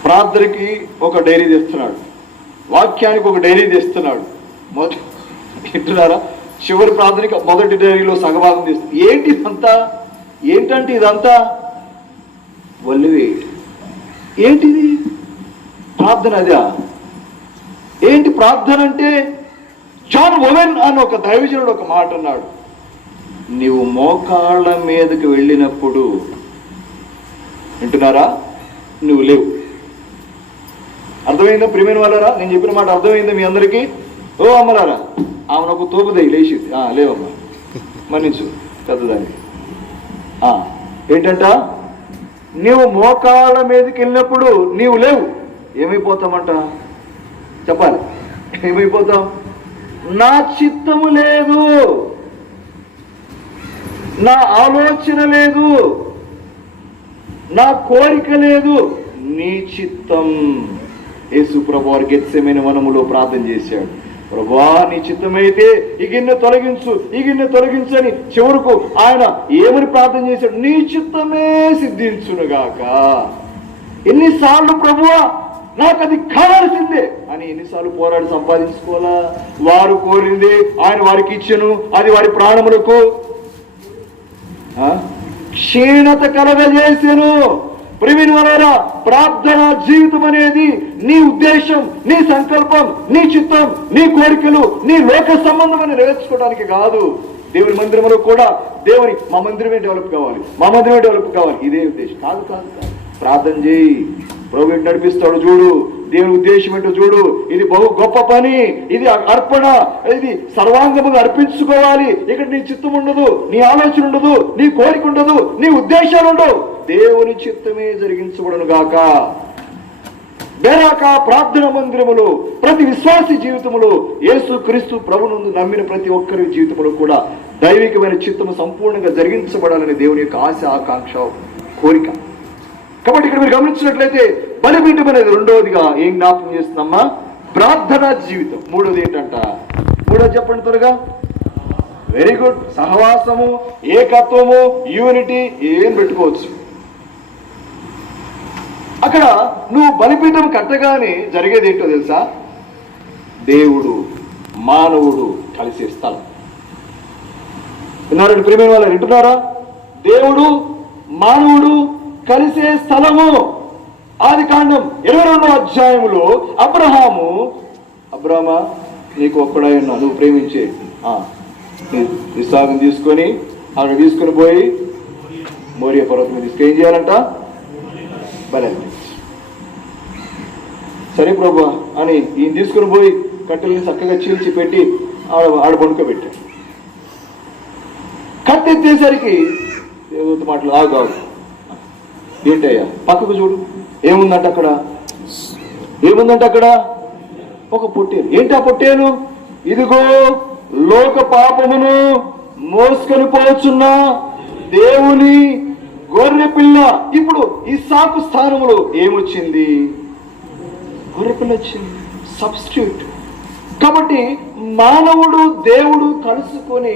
ప్రార్థనకి ఒక డైరీ తెస్తున్నాడు, వాక్యానికి ఒక డైరీ తెస్తున్నాడు. వింటున్నారా? చివరి ప్రార్థనకి మొదటి డైరీలో సగభాగం తెస్తుంది. ఏంటి ఇదంతా? ఏంటంటే ఇదంతా వల్లివే. ఏంటిది ప్రార్థన? అదా ఏంటి ప్రార్థన అంటే? జాన్ ఓవెన్ అని ఒక దైవజనుడు ఒక మాట అన్నాడు, నీవు మోకాళ్ళ మీదకి వెళ్ళినప్పుడు, వింటున్నారా, నువ్వు లేవు. అర్థమైందా ప్రియమైన వాళ్ళారా? నేను చెప్పిన మాట అర్థమైందా మీ అందరికీ? ఓ అమ్మలారా, ఆమెను ఒక తోపుదయ్యి లేచింది. లేవమ్మా, మన్నించు పెద్దదాన్ని. ఏంటంట? నీవు మోకాళ్ళ మీదకి వెళ్ళినప్పుడు నీవు లేవు. ఏమైపోతామంట? చెప్పాలి. ఏమైపోతాం? నా చిత్తము లేదు, నా ఆలోచన లేదు, నా కోరిక లేదు, నీ చిత్తం. యేసు ప్రభు వారు గెత్సెమనే వనములో ప్రార్థన చేశాడు, ప్రభువా నీ చిత్తమైతే ఈ గిన్నె తొలగించు, ఈ గిన్నె తొలగించని. చివరకు ఆయన ఏమని ప్రార్థన చేశాడు? నీ చిత్తమే సిద్ధించునుగాక. ఎన్నిసార్లు ప్రభువా నాకు అది కావాల్సిందే అని ఎన్నిసార్లు పోరాడి సంపాదించుకోవాలా? వారు కోరింది ఆయన వారికి ఇచ్చెను, అది వారి ప్రాణములకు క్షీణత కలగజేసెను. ప్రియమైన వారా, ప్రార్థన జీవితం అనేది నీ ఉద్దేశం, నీ సంకల్పం, నీ చిత్తం, నీ కోరికలు, నీ లోక సంబంధమని నెరవేర్చుకోవడానికి కాదు. దేవుని మందిరంలో కూడా మా మందిరమే డెవలప్ కావాలి, మా మందిరమే డెవలప్ కావాలి, ఇదే ఉద్దేశం కాదు. కాదు కాదు ప్రార్థన చేయి, ప్రభు నడిపిస్తాడు చూడు, దేవుని ఉద్దేశం ఏంటో చూడు. ఇది బహు గొప్ప పని, ఇది అర్పణ, ఇది సర్వాంగముగా అర్పించుకోవాలి. ఇక్కడ నీ చిత్తం ఉండదు, నీ ఆలోచన ఉండదు, నీ కోరిక ఉండదు, నీ ఉద్దేశాలు ఉండవు. దేవుని చిత్తమే జరిగించబడును గాక. బేరాక ప్రార్థన మందిరములో ప్రతి విశ్వాసి జీవితంలో యేసు క్రీస్తు ప్రభునందు నమ్మిన ప్రతి ఒక్కరి జీవితంలో కూడా దైవికమైన చిత్తము సంపూర్ణంగా జరిగించబడాలని దేవుని యొక్క ఆశ, ఆకాంక్ష, కోరిక. కాబట్టి ఇక్కడ మీరు గమనించినట్లయితే బలిపీఠం అనేది రెండవదిగా ఏం జ్ఞాపకం చేస్తున్నామా? ప్రార్థనా జీవితం. మూడోది ఏంటంట? మూడోది చెప్పండి త్వరగా. వెరీ గుడ్, సహవాసము, ఏకత్వము, యూనిటీ ఏం పెట్టుకోవచ్చు. అక్కడ నువ్వు బలిపీఠం కట్టగానే జరిగేది ఏంటో తెలుసా? దేవుడు మానవుడు కలిసే స్థలం. విన్నారండి ప్రియమైన వాళ్ళు, వింటున్నారా? దేవుడు మానవుడు కలిసే స్థలము. ఆదికాండం 22వ అధ్యాయములో అబ్రహామా నీకు ఒక్కడై ఉన్నా, నువ్వు ప్రేమించే ఇస్సాకును తీసుకొని అక్కడ తీసుకుని పోయి మోరియా పర్వతం మీద తీసుకు ఏం చేయాలంట? బలి. సరే ప్రభు అని ఈయన తీసుకుని పోయి కట్టెల్ని చక్కగా చీల్చి పెట్టి ఆడ పడుకోబెట్టాడు. కత్తెత్తేసరికి దేవుడితో మాటలు ఆగు ఏంటయ్యా పక్కకు చూడు, ఏముందంట అక్కడ, ఏముందంట అక్కడ? ఒక పొట్టేలు. ఏంటి ఆ పొట్టేలు? ఇదిగో లోక పాపమును మోసుకొని పోవచ్చున్న దేవుని గొర్రె పిల్ల. ఇప్పుడు ఇస్సాకు స్థానంలో ఏమొచ్చింది? గొర్రె పిల్ల వచ్చింది, సబ్స్టిట్యూట్. కాబట్టి మానవుడు దేవుడు కలుసుకొని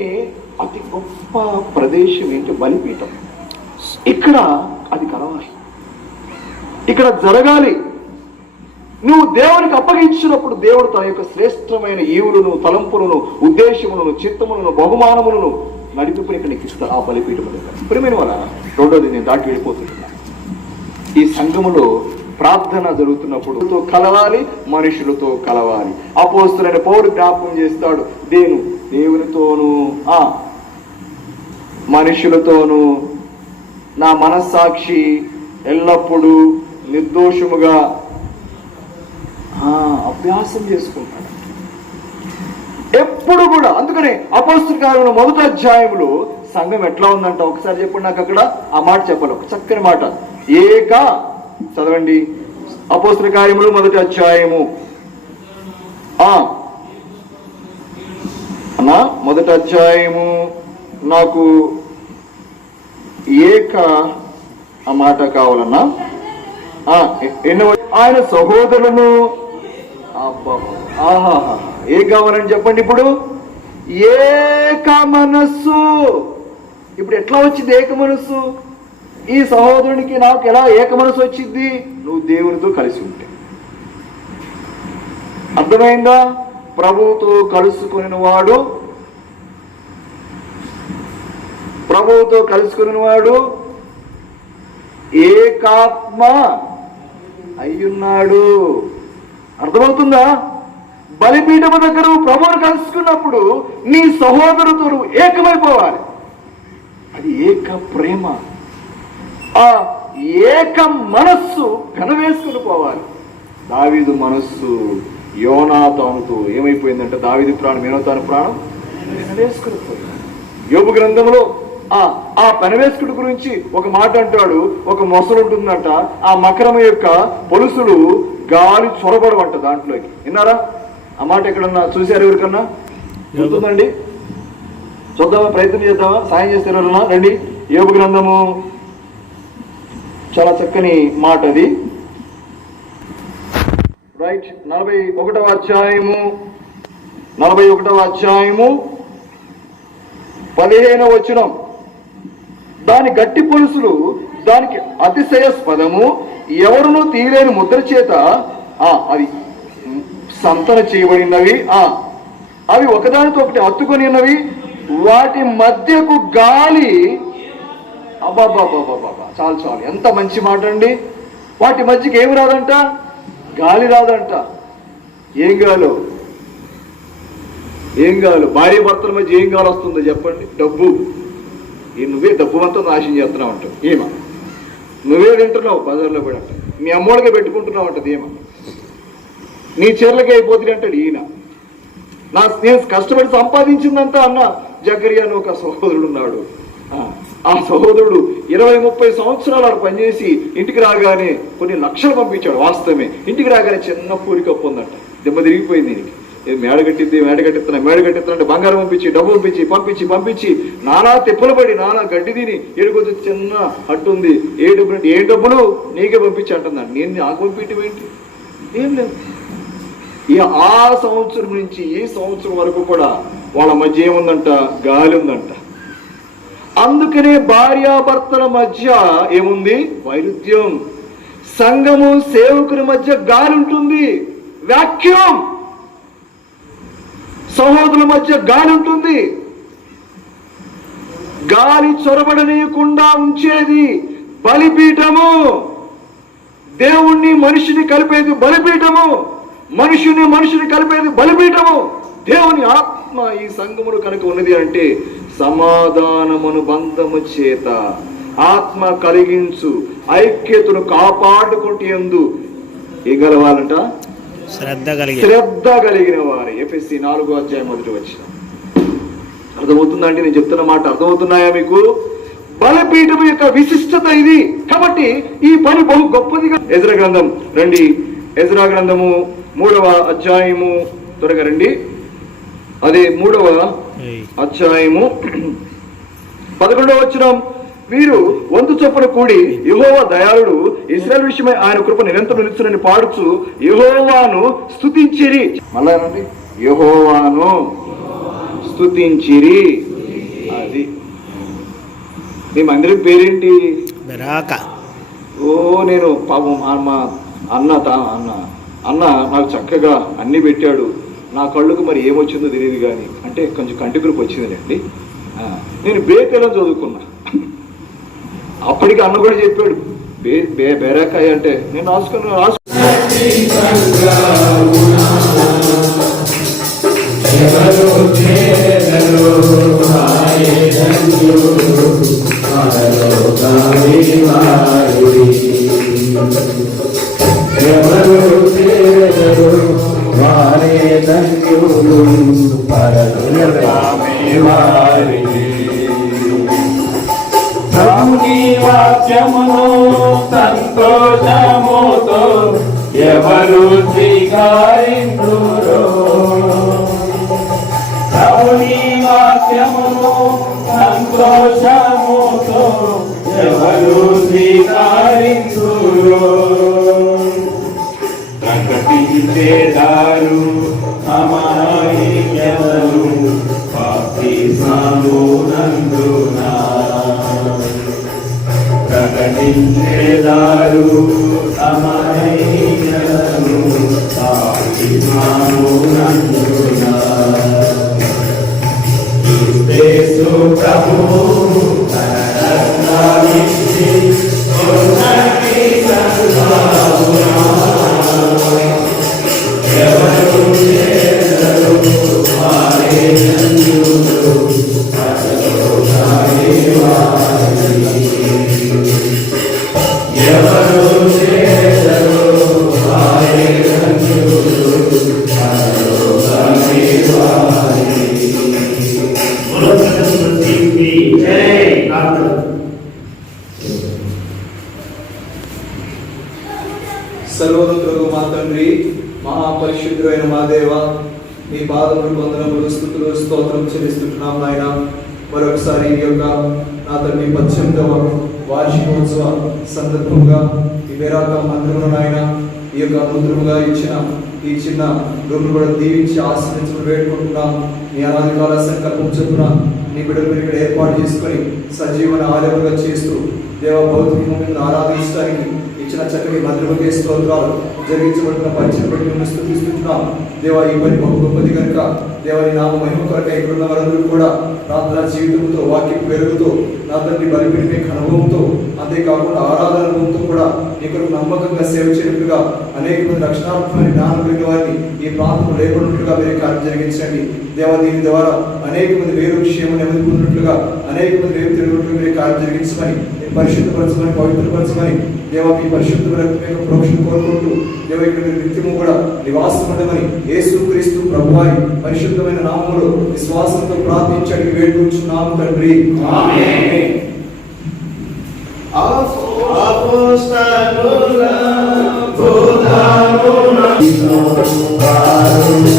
అతి గొప్ప ప్రదేశం ఏంటి? బలిపీఠం. ఇక్కడ అది కలవాలి, ఇక్కడ జరగాలి. నువ్వు దేవునికి అప్పగించినప్పుడు దేవుడు తన యొక్క శ్రేష్టమైన ఈవులను, తలంపులను, ఉద్దేశములను, చిత్తములను, బహుమానములను నడిపిపోయి ఇక్కడ నీకు ఇస్తారు ఆ బలిపీఠం దగ్గర. ప్రియమైన వల్ల రెండోది నేను దాటి వెళ్ళిపోతున్నా. ఈ సంఘములో ప్రార్థన జరుగుతున్నప్పుడు కలవాలి, మనుషులతో కలవాలి. అపోస్తలుడైన పౌలు జ్ఞాపకం చేస్తాడు, దేవునితోనూ మనుషులతోనూ నా మనస్సాక్షి ఎల్లప్పుడూ నిర్దోషముగా అభ్యాసం చేసుకుంటాడు ఎప్పుడు కూడా. అందుకనే అపోస్తల కార్యముల 1వ అధ్యాయంలో సంఘం ఎట్లా ఉందంట ఒకసారి చెప్పండి నాకు. అక్కడ ఆ మాట చెప్పాలి, ఒక చక్కని మాట. చదవండి అపోస్తల కార్యములు 1వ అధ్యాయము. అన్నా 1వ అధ్యాయము నాకు ఆ మాట కావాలన్నా. ఆయన సహోదరులను ఏం కావాలని చెప్పండి. ఇప్పుడు ఏక మనస్సు. ఇప్పుడు ఎట్లా వచ్చింది ఏక మనస్సు? ఈ సహోదరునికి నాకు ఎలా ఏక మనస్సు వచ్చింది? నువ్వు దేవునితో కలిసి ఉంటే. అర్థమైందా? ప్రభువుతో కలుసుకుని వాడు ఏకాత్మ అయ్యున్నాడు. అర్థమవుతుందా? బలిపీఠము దగ్గర ప్రభువును కలుసుకున్నప్పుడు నీ సహోదరుతో ఏకమైపోవాలి. అది ఏక ప్రేమ, ఆ ఏక మనస్సు పెనవేసుకుని పోవాలి. దావీదు మనస్సు యోనాతానుతో ఏమైపోయిందంటే, దావీదు ప్రాణం యోనాతాను ప్రాణం పెనవేసుకుని పోయింది. యోబు గ్రంథంలో ఆ పెనవేసుకుడి గురించి ఒక మాట అంటాడు. ఒక మొసలు ఉంటుందంట, ఆ మకరము యొక్క పొలుసులు గాలి చొరబడవంట దాంట్లోకి. విన్నారా ఆ మాట? ఎక్కడన్నా చూశారు? ఎవరికన్నా గుర్తుందండి? చూద్దామా, ప్రయత్నం చేద్దామా, సాయం చేస్తే ఎవరన్నా రండి. యోబు గ్రంథము చాలా చక్కని మాట అది. రైట్, 41వ అధ్యాయము 15వ వచనం. దాని గట్టి పొలుసులు దానికి అతిశయస్పదము, ఎవరునూ తీయలేని ముద్ర చేత అవి సంతన చేయబడినవి. అవి ఒకదానితో ఒకటి అత్తుకొని ఉన్నవి. వాటి మధ్యకు గాలి. అబ్బాబ్బాబ్బాబ్బా, చాలు. ఎంత మంచి మాట అండి. వాటి మధ్యకి ఏమి రాదంట? గాలి రాదంట. ఏం గాలు? భార్య భర్తల మధ్య ఏం గాలి వస్తుందో చెప్పండి? డబ్బు. నువ్వే డబ్బు అంతా నాశనం చేస్తున్నావు అంటావు. ఏమా నువ్వే తింటున్నావు బజార్లో కూడా అంట. మీ అమ్మోళ్ళకే పెట్టుకుంటున్నావు అంటది. ఏమా నీ చీరలకే అయిపోతుంది అంటాడు ఈయన. నేను కష్టపడి సంపాదించిందంతా అన్న. జకరియా అని ఒక సహోదరుడు ఉన్నాడు. ఆ సహోదరుడు 20-30 సంవత్సరాలు అక్కడ పనిచేసి ఇంటికి రాగానే కొన్ని లక్షలు పంపించాడు. వాస్తవమే. ఇంటికి రాగానే చిన్న పూరికప్పు ఉందంట. దెబ్బ తిరిగిపోయింది దీనికి. మేడ కట్టిస్తానంటే బంగారం పంపించి డబ్బు పంపించి నానా తిప్పలు పడి నానా గడ్డి తిని ఏడుకొచ్చి చిన్న అట్టుంది. ఏ డబ్బులు నీకే పంపించి అంటున్నాను. నేను నాకు పంపించడం ఏంటి? ఏం లేదు. ఆ సంవత్సరం నుంచి ఈ సంవత్సరం వరకు కూడా వాళ్ళ మధ్య ఏముందంట? గాలి ఉందంట. అందుకనే భార్యాభర్తల మధ్య ఏముంది? వైరుధ్యం. సంఘము సేవకుల మధ్య గాలి ఉంటుంది, వాక్యూమ్. సహోదరుల మధ్య గాలి ఉంటుంది. గాలి చొరబడనీయకుండా ఉంచేది బలిపీఠము. దేవుణ్ణి మనిషిని కలిపేది బలిపీఠము, మనుషుని కలిపేది బలిపీఠము. దేవుని ఆత్మ ఈ సంఘములు కనుక ఉన్నది అంటే సమాధానమును బంధము చేత ఆత్మ కలిగించు ఐక్యతను కాపాడుకుంటూ ఎందు ఏం గలవాలంట? శ్రద్ధ కలిగిన వారు. ఎఫెసీ 4వ అధ్యాయం 1వ వచనం. అర్థమవుతుందండి నేను చెప్తున్న మాట? అర్థమవుతున్నాయా మీకు? బలిపీఠం యొక్క విశిష్టత ఇది. కాబట్టి ఈ పని బహు గొప్పదిగా. ఎజ్రా గ్రంథం రండి, ఎజ్రా గ్రంథము 3వ అధ్యాయము, త్వరగా రండి. అదే 3వ అధ్యాయము 11వ వచనం. వీరు వంతు చొప్పున కూడి యెహోవా దయాళుడు, ఇశ్రాయేలు విషయమై ఆయన కృప నిరంతరం నిలుచునని పాడుచు యెహోవాను స్తుతించిరి. మళ్ళా రండి, యెహోవాను స్తుతించిరి. అది మీ మందిరం పేరేంటి? ఓ నేను పాపం మా అన్న నాకు చక్కగా అన్ని పెట్టాడు. నా కళ్ళుకు మరి ఏమొచ్చిందో తెలియదు, కానీ అంటే కొంచెం కంటి గ్రూప్ వచ్చిందండి. నేను బేతెలం చదువుకున్నా. అప్పటికి అన్న కూడా చెప్పాడు బేరాకాయ అంటే. నేను రాసుకున్నా. వాక్యమును సంతోషముతో ఎవరు స్వీకరించురో, ప్రభుని వాక్యమును సంతోషముతో ఎవరు స్వీకరించురో, ప్రకటించేదారు అమాయకులు బాప్తిస్మమునందున, ప్రకటించేదారు అమాయకులు బాప్తిస్మమునందున. యేసు ప్రభువు తన రక్తమిచ్చి ఉన్నతి సంపాదన ఎవరు చేదరు వారే ధన్యులు పరలోకాని వారి. ఎవరు చేదరు వారే ధన్యులు పరలోకాని వారి. సర్వోన్నతుడు మా తండ్రి, మహాపరిశుద్ధుడైన మా దేవ, మీ పాదములు వందనములు స్తుతులు స్తోత్రం చెల్లిస్తుంటున్నాం నాయన. మరొకసారి ఈ యొక్క నా తండ్రి 18వ వార్షికోత్సవ సందర్భంగా ఈ బేరాక మందిరమును నాయన ఈ యొక్క మందిరముగా ఇచ్చిన ఈ చిన్న రూమ్ కూడా దీవించి ఆశ్రయించమని వేడుకుంటున్నాం. నీ అనాది కాల సంకల్పం చొప్పున నీ బిడ్డలు మీరు ఇక్కడ ఏర్పాటు చేసుకొని సజీవన ఆలయంగా చేస్తూ దేవ భౌతిక ఆరాధించడానికి ఇచ్చిన చక్కని మందిరముకే స్తోత్రాలు. జరిగించబడుతున్న పరిచయం బట్టి మేము స్తుతిస్తున్నాం దేవా. ఈ పని బహు గొప్పది కనుక దేవ నీ నామ మహిమ కొరకై ఇక్కడున్న వారందరూ కూడా ప్రార్థన జీవితంతో వాక్యం పెరుగుతూ నా తండ్రి బలిపీఠమే అనుభవంతో, అంతేకాకుండా ఆరాధన అనుభవంతో కూడా ఇక్కడ నమ్మకంగా సేవ చేయనట్లుగా అనేక మంది రక్షణాత్మకమైన జ్ఞానం కలిగిన వారిని ఈ ప్రాంతంలో లేకున్నట్లుగా వేరే కార్యం జరిగించండి దేవా. దీని ద్వారా అనేక మంది వేరు విషయం ఎదుర్కొన్నట్లుగా అనేక మంది వేరు తిరుగుతున్నట్లుగా వేరే కార్యం జరిగించమని, పరిశుద్ధపరచమని, పవిత్రపరచమని దేవ మీ పరిశుద్ధ రక్తమైన ప్రోక్షణ కోరుకుంటూ దేవ ఇక్కడ నిత్యము కూడా నివాసం ఉండమని యేసుక్రీస్తు ప్రభువారి పరిశుద్ధమైన నామములో విశ్వాసంతో ప్రార్థించడానికి వేడుకుంటున్నాము తండ్రి. ఆమేన్. అపోస్తలుల బోధనను ప్రభుని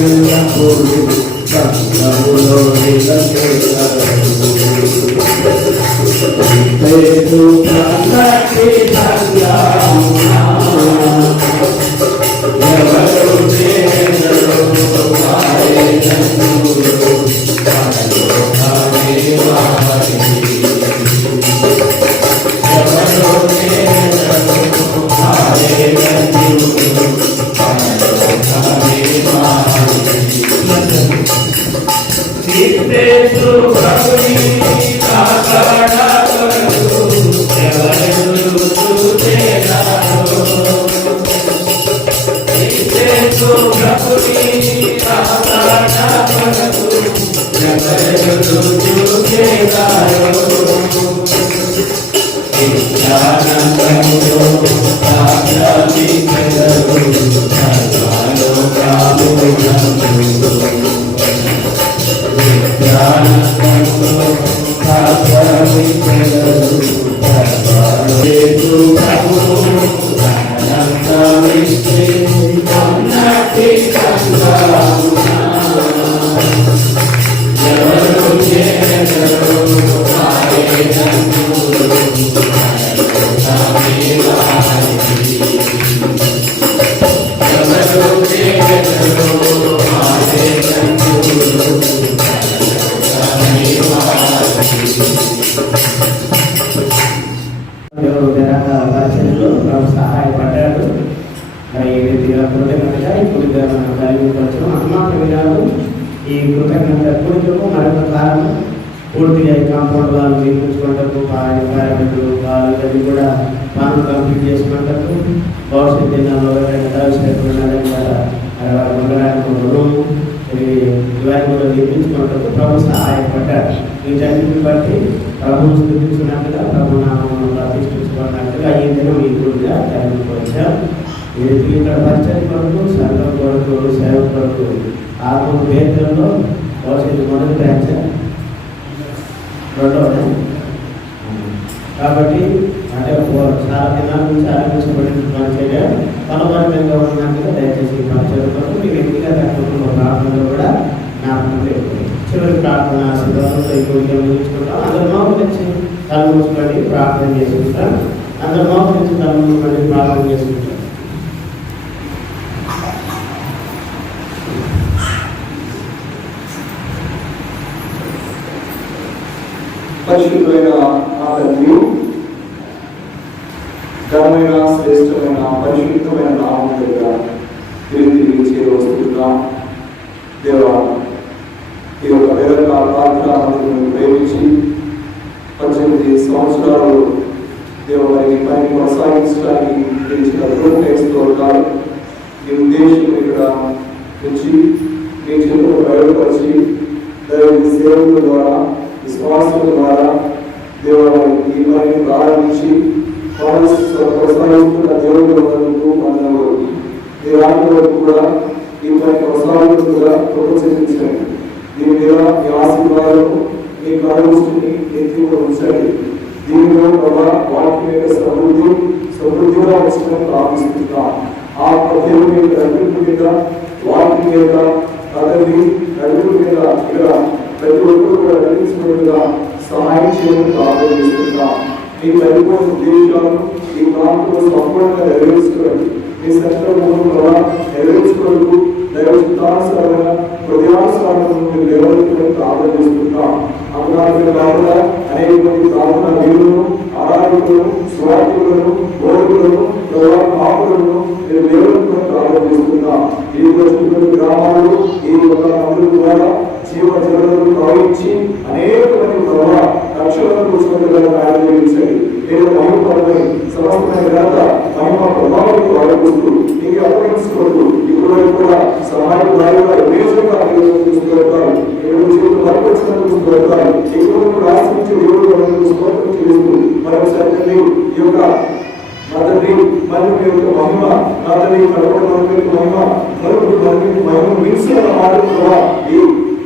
పరిచయంలో ప్రభు సహాయపడ్డాడు. మరి ఈ రీతిగా కృతజ్ఞతగా ఇప్పుడు మనం కలిగి వచ్చాం. అన్నమాట కాదు, ఈ కృతజ్ఞత కూర్చోకు మరొక కారణం పూర్తిగా కాంపౌండ్ వాళ్ళు నిర్మించుకుంటూ కార్మికులు వాళ్ళని కూడా పనులు కంప్లీట్ చేసుకుంటూ భవిష్యత్ దినాల్లో రూము ఇవన్నీ కూడా నిర్మించుకుంటూ ప్రభు సహాయపడ్డాడు. వీటన్నిటిని బట్టి ప్రభువును స్థుతించినట్టుగా ప్రభు నామమును ప్రతిష్ఠించుకున్నట్టుగా ఈ దినం ఈ గుడిగా కలిగిపోయాం. ఇక్కడ పరిచయం కొరకు సంఘం కొరకు సేవ కొరకు ఆత్మ వేదనలో భవిష్యత్తు మొదటి బ్రాంచ్ రెండవది. కాబట్టి అంటే చాలా దినాల నుంచి ఆరంభించబడిన చర్య ఫలవంతంగా ఉన్నట్టుగా దయచేసి పరిచయం కొరకు మీ వ్యక్తిగత ప్రార్థనలో కూడా జ్ఞాపకం లేదు. చివరి ప్రార్థన సిద్ధాంతంలో ఎక్కువ ముగించుకుంటాం. అందరి మోపు నుంచి తలముచ్చుకొని ప్రార్థన చేసుకుంటాం. అందరి మోపు నుంచి తలముచ్చుకొని ప్రార్థన చేసుకుంటాం. పరిశుద్ధమైన ఆ తండ్రి, ఘనమైన శ్రేష్టమైన పరిశుద్ధమైన నామం దగ్గర తిరిగి చేరవస్తున్నాం. దేవా, ఈ యొక్క వేరొక పాత్రను ప్రేమించి 18 సంవత్సరాలు దేవారికి పని కొనసాగించడానికి తెలిసిన ప్రోత్సహిస్తూ ఈ ఉద్దేశం ఇక్కడ నుంచి మీ చేతులు బయలుపరిచి దైవ సేవకుల ద్వారా విశ్వాసుల ద్వారా దేవాలయం ఈ పనిని ప్రారంభించి కొనసాగిస్తున్న దేవుడు వందనములు. ఈ రాత్రి వరకు కూడా ఈ పని కొనసాగుతుందిగా ప్రోత్సహించండి. దీని మీద మీ ఆశీర్వాదాలను మీ కరుణిని ఎత్తిగా ఉంచండి. దీనిలో ప్రభా వాక్యం యొక్క సమృద్ధిగా వచ్చామని ప్రార్థిస్తున్నాం. ఆ దేవుని యొక్క నడిపింపు మీద వాక్యం మీద అతని నడిపింపు మీద ఇక్కడ ప్రతి ఒక్కరు కూడా నడిపించినట్టుగా సహాయం చేయడం ప్రార్థిస్తున్నాం. మీ పరిపూర్ణ ఉద్దేశాలను ఈ ప్రాంతంలో సంపూర్ణంగా నెరవేర్చుకోండి. మీ సంకల్పం ద్వారా నెరవేర్చుకోవడానికి దైవచిత్తానుసారంగా హృదయానుసారంగా మీరు నెరవేర్చుకోవడం ప్రార్థిస్తున్నాం. అమరావతి కాకుండా అనేక మంది ప్రార్థన వీరులను, ఆరాధకులను, స్వార్థులను, బోధకులను, కాపులను మీరు నెరవేర్చుకోవడం ప్రార్థిస్తున్నాం. ఈ గ్రామాలు ఈ యొక్క మందుల ద్వారా జీవజలను భావించి అనేక మంది ప్రభావ రక్షణను కూర్చున్నట్టుగా ప్రారంభించండి. మీరు మహిమపడమని సమస్తమైన ఘనత మహిమ ప్రభావానికి వాడుకుంటూ మీకు అప్పగించుకోవద్దు. ఇప్పుడు కూడా సహాయకారిగా వివేచనగా చూసుకోగలుగుతారు. ఇప్పుడు జీవితం మరపరిచినందుకు చూసుకోగలుగుతారు. ఇప్పుడు ఆశ్రయించే దేవుడు స్తోత్రం చేస్తూ మరొకసారి ఈ యొక్క నాదండి మరి మీ యొక్క మహిమ నాదండి కడపడి మహిమ మరొకటి మహిమ మించిన మాట కూడా ఈ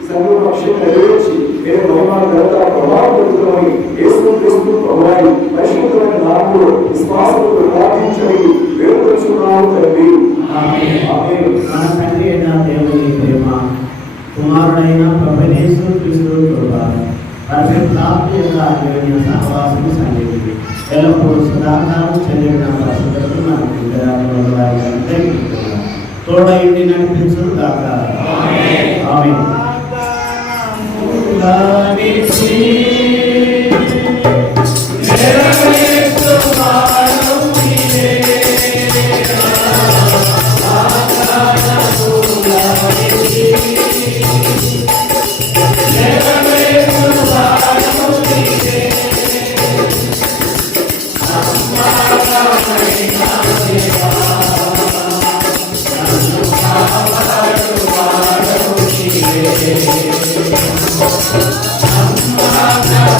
సంఘ పక్షం నెరవేర్చి నేను మహిమ ఘనత ప్రభావితమని యేసుక్రీస్తు ప్రభువారి పరిశుద్ధమైన నామములో విశ్వాసంతో ప్రార్థించండి వేడుకొనుచున్నాము తండ్రి. ఆమేన్. మన తండ్రి అయిన దేవుని ప్రేమ, కుమారుడైన ప్రభువైన యేసుక్రీస్తు కృప, పరిశుద్ధాత్మ యొక్క అన్యోన్య సహవాసము సన్నిధి ఎల్లప్పుడూ సదాకాలం చెందిన పరిశుద్ధులకు మనకు తోడైండి నడిపించును గాక. ఆమేన్. I'm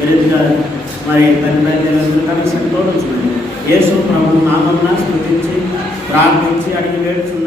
విరుద్ధిగా మరి తల్లిదండ్రులు కలిసి తోడొచ్చునండి. యేసు ప్రభు నామమున స్తుతించి ప్రార్థించి అడిగి వేడుచు